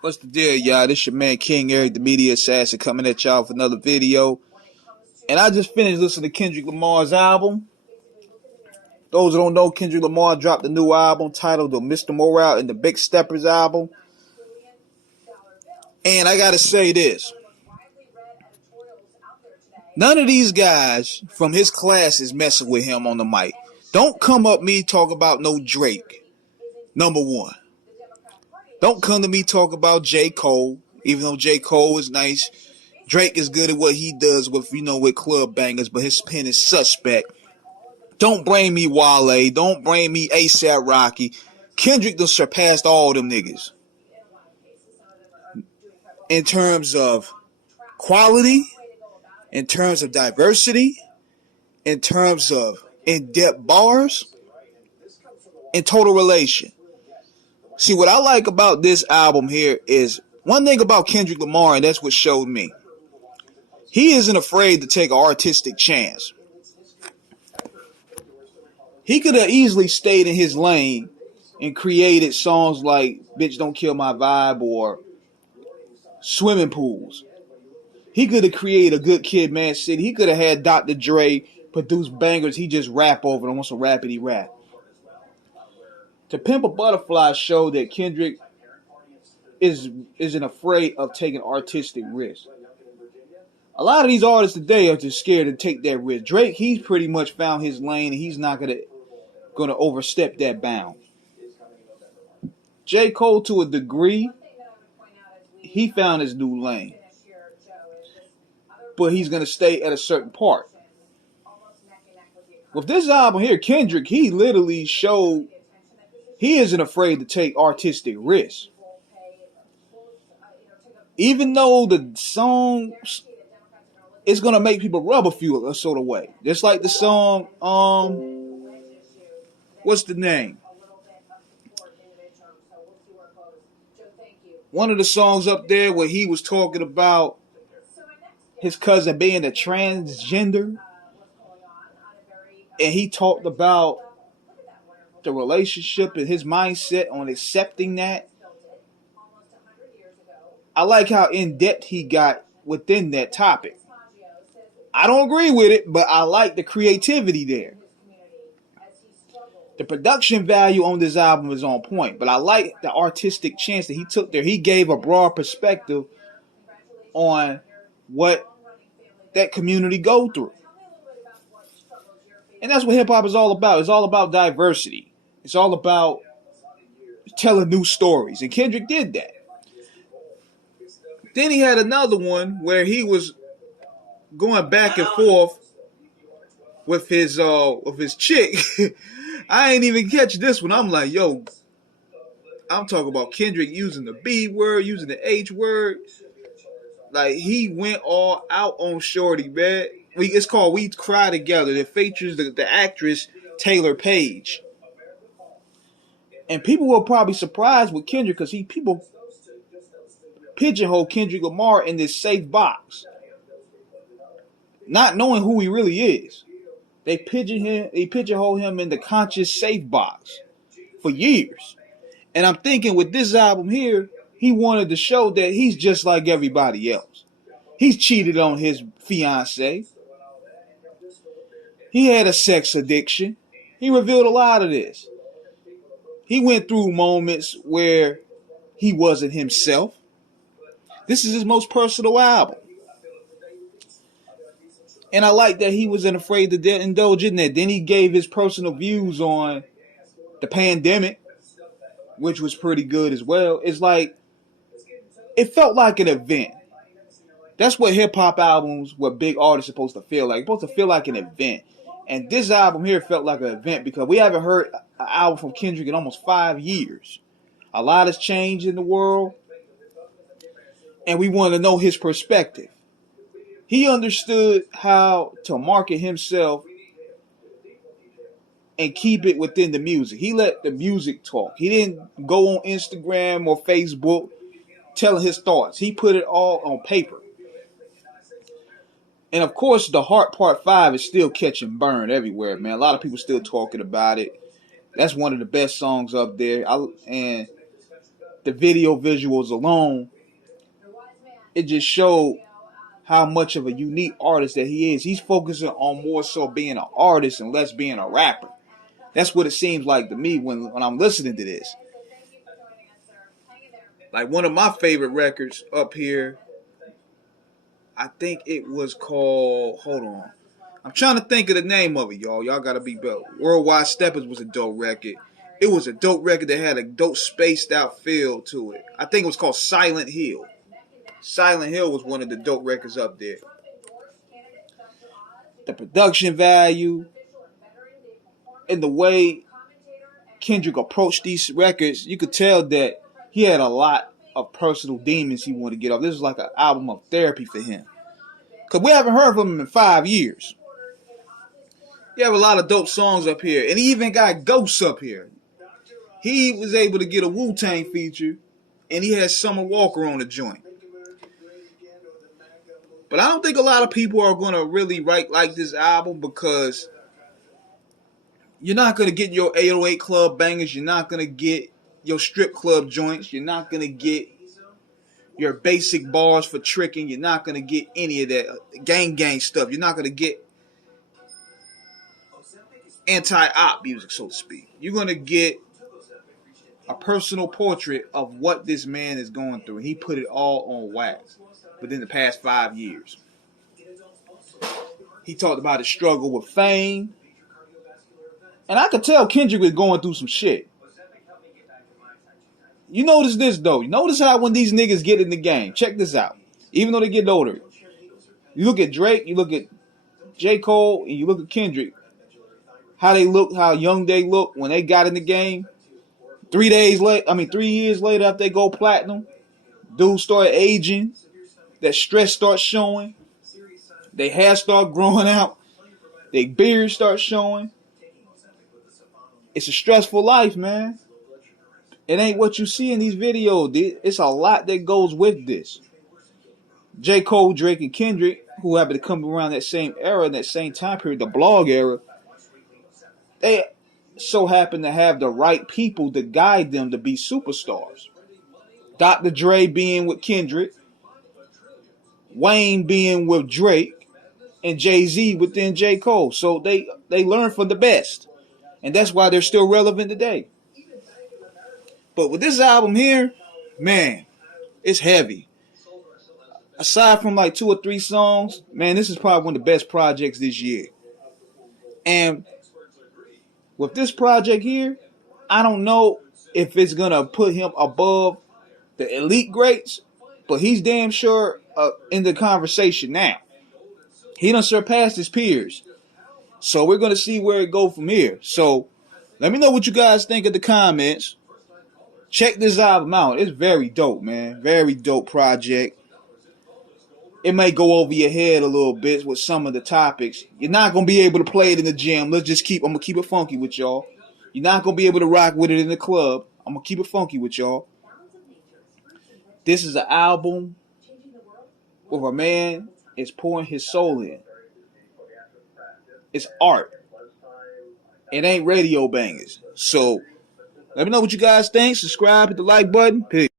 What's the deal, y'all? This your man King Eric, the media assassin, coming at y'all with another video. And I just finished listening to Kendrick Lamar's album. Those who don't know, Kendrick Lamar dropped a new album titled the Mr. Morale and the Big Steppers album. And I gotta say this. None of these guys from his class is messing with him on the mic. Don't come up me talk about no Drake. Number one. Don't come to me talk about J. Cole, even though J. Cole is nice. Drake is good at what he does with club bangers, but his pen is suspect. Don't bring me Wale. Don't bring me ASAP Rocky. Kendrick done surpassed all them niggas. In terms of quality, in terms of diversity, in terms of in-depth bars, and total relation. See, what I like about this album here is one thing about Kendrick Lamar, and that's what showed me. He isn't afraid to take an artistic chance. He could have easily stayed in his lane and created songs like Bitch Don't Kill My Vibe or Swimming Pools. He could have created a Good Kid, Mad City. He could have had Dr. Dre produce bangers. He just rap over them on some rapidy rap. To Pimp a Butterfly showed that Kendrick isn't afraid of taking artistic risks. A lot of these artists today are just scared to take that risk. Drake, he's pretty much found his lane, and he's not gonna overstep that bound. J. Cole, to a degree, he found his new lane, but he's gonna stay at a certain part. With this album here, Kendrick, he literally showed he isn't afraid to take artistic risks. Even though the song is going to make people rub a few sort of way. Just like the song, what's the name? One of the songs up there where he was talking about his cousin being a transgender. And he talked about the relationship and his mindset on accepting that. I like how in-depth he got within that topic. I don't agree with it, but I like the creativity there. The production value on this album is on point, but I like the artistic chance that he took there. He gave a broad perspective on what that community go through. And that's what hip-hop is all about. It's all about diversity. It's all about telling new stories. And Kendrick did that. Then he had another one where he was going back and forth with his chick. I ain't even catch this one. I'm like, yo, I'm talking about Kendrick using the B word, using the H word. Like, he went all out on Shorty, man. It's called We Cry Together. It features the actress Taylor Page. And people were probably surprised with Kendrick because people pigeonhole Kendrick Lamar in this safe box, not knowing who he really is. They pigeonhole him in the conscious safe box for years. And I'm thinking with this album here, he wanted to show that he's just like everybody else. He's cheated on his fiancée. He had a sex addiction. He revealed a lot of this. He went through moments where he wasn't himself. This is his most personal album. And I like that he wasn't afraid to indulge in that. Then he gave his personal views on the pandemic, which was pretty good as well. It's like, it felt like an event. That's what hip-hop albums, what big artists are supposed to feel like. It's supposed to feel like an event. And this album here felt like an event because we haven't heard an album from Kendrick in almost 5 years. A lot has changed in the world. And we want to know his perspective. He understood how to market himself and keep it within the music. He let the music talk. He didn't go on Instagram or Facebook telling his thoughts. He put it all on paper. And of course, The Heart Part 5 is still catching burn everywhere, man. A lot of people still talking about it. That's one of the best songs up there. And the video visuals alone, it just showed how much of a unique artist that he is. He's focusing on more so being an artist and less being a rapper. That's what it seems like to me when I'm listening to this. Like one of my favorite records up here, I think it was called, hold on. I'm trying to think of the name of it, y'all. Y'all gotta be better. Worldwide Steppers was a dope record. It was a dope record that had a dope spaced out feel to it. I think it was called Silent Hill. Silent Hill was one of the dope records up there. The production value and the way Kendrick approached these records, you could tell that he had a lot of personal demons he wanted to get off. This was like an album of therapy for him. Because we haven't heard from him in 5 years. You have a lot of dope songs up here. And he even got Ghosts up here. He was able to get a Wu-Tang feature. And he had Summer Walker on the joint. But I don't think a lot of people are going to really like this album because you're not going to get your 808 club bangers. You're not going to get your strip club joints. You're not going to get your basic bars for tricking. You're not going to get any of that gang stuff. You're not going to get anti-op music, so to speak. You're going to get a personal portrait of what this man is going through. He put it all on wax within the past 5 years. He talked about his struggle with fame. And I could tell Kendrick was going through some shit. You notice this, though. You notice how when these niggas get in the game. Check this out. Even though they get older. You look at Drake, you look at J. Cole, and you look at Kendrick. How they look, how young they look when they got in the game. 3 years later after they go platinum, dudes start aging. That stress starts showing. Their hair start growing out. Their beard starts showing. It's a stressful life, man. It ain't what you see in these videos. It's a lot that goes with this. J. Cole, Drake, and Kendrick, who happened to come around that same era, that same time period, the blog era, they so happen to have the right people to guide them to be superstars. Dr. Dre being with Kendrick, Wayne being with Drake, and Jay-Z within J. Cole. So they learn from the best. And that's why they're still relevant today. But with this album here, man, it's heavy. Aside from like 2 or 3 songs, man, this is probably one of the best projects this year. And with this project here, I don't know if it's going to put him above the elite greats, but he's damn sure in the conversation now. He done surpassed his peers. So we're going to see where it goes from here. So let me know what you guys think in the comments. Check this album out. It's very dope, man. Very dope project. It may go over your head a little bit with some of the topics. You're not going to be able to play it in the gym. I'm going to keep it funky with y'all. You're not going to be able to rock with it in the club. I'm going to keep it funky with y'all. This is an album where a man is pouring his soul in. It's art. It ain't radio bangers. So let me know what you guys think. Subscribe, hit the like button. Peace.